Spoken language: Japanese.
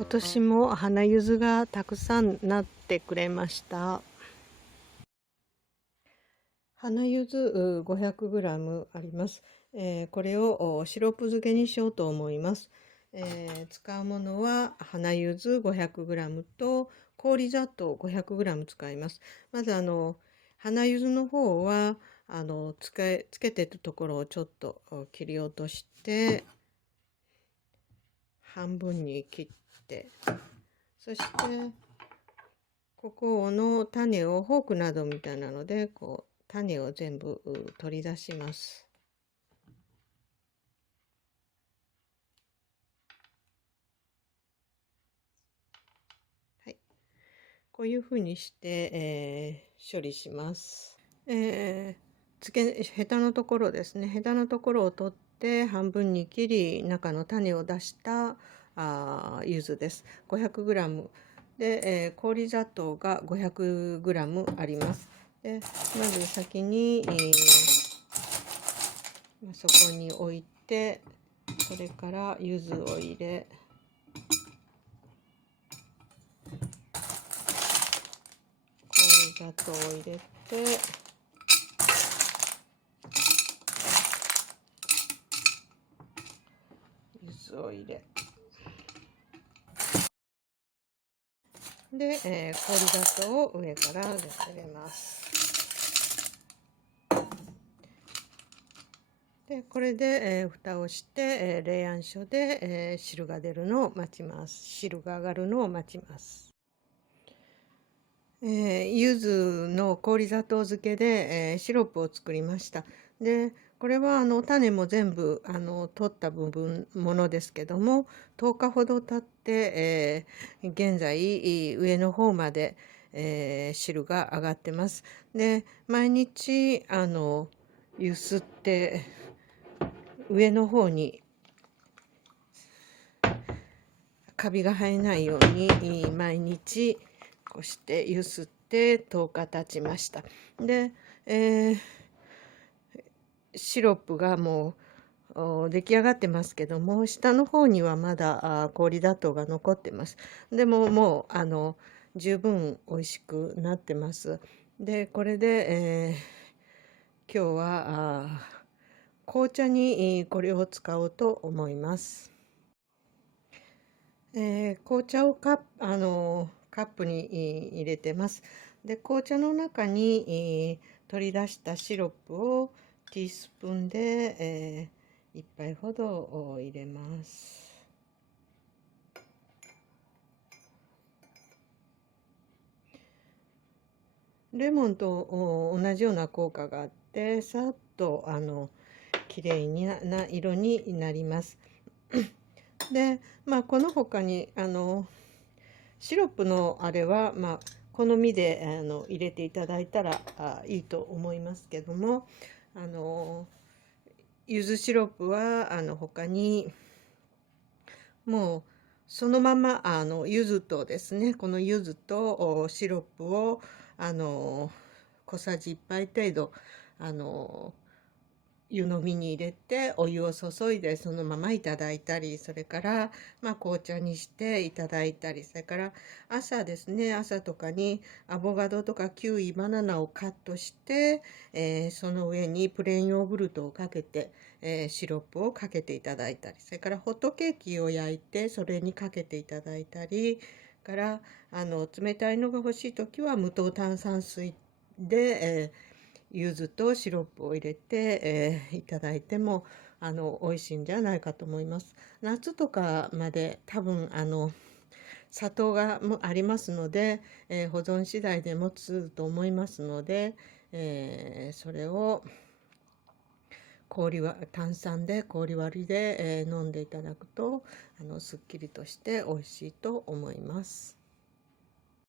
今年も花柚子がたくさんなってくれました。花柚子 500g あります。これをシロップ漬けにしようと思います。使うものは花柚子 500g と氷砂糖 500g 使います。まず花柚子の方はつけてるところをちょっと切り落として半分に切って、そしてここの種をフォークなどみたいなので種を全部取り出します。はい、こういうふうにして、処理します。ヘタのところですね。ヘタのところを取って半分に切り、中の種を出した柚子です。500g で、氷砂糖が 500g あります。でまず先に、そこに置いて、それから柚子を入れ、氷砂糖を入れて、柚子を入れ、で、氷砂糖を上から入れます。でこれで、蓋をして、冷暗所で、汁が出るのを待ちます。汁が上がるのを待ちます。柚子の氷砂糖漬けで、シロップを作りました。でこれは種も全部取ったものですけども、10日ほど経って、現在上の方まで、汁が上がってます。で毎日ゆすって上の方にカビが生えないように毎日こうしてゆすって10日経ちました。で、シロップがもう出来上がってますけども、下の方にはまだ氷砂糖が残ってます。でももう十分美味しくなってます。でこれで、今日は紅茶にこれを使おうと思います。紅茶をカップに入れてます。で紅茶の中に取り出したシロップをティースプーンで、1杯ほど入れます。レモンと同じような効果があって、さっときれいな色になります。でこの他にシロップのあれは好みで入れていただいたらいいと思いますけども、柚子シロップは他にもうそのまま柚子とですね、この柚子とシロップを小さじ1杯程度湯飲みに入れてお湯を注いでそのままいただいたり、それから紅茶にしていただいたり、それから朝ですね、朝とかにアボカドとかキウイ、バナナをカットして、その上にプレーンヨーグルトをかけて、シロップをかけていただいたり、それからホットケーキを焼いてそれにかけていただいたり、から冷たいのが欲しい時は無糖炭酸水で、柚子とシロップを入れて、いただいても美味しいんじゃないかと思います。夏とかまで多分砂糖がありますので、保存次第で持つと思いますので、それを炭酸で氷割りで、飲んでいただくとすっきりとして美味しいと思います。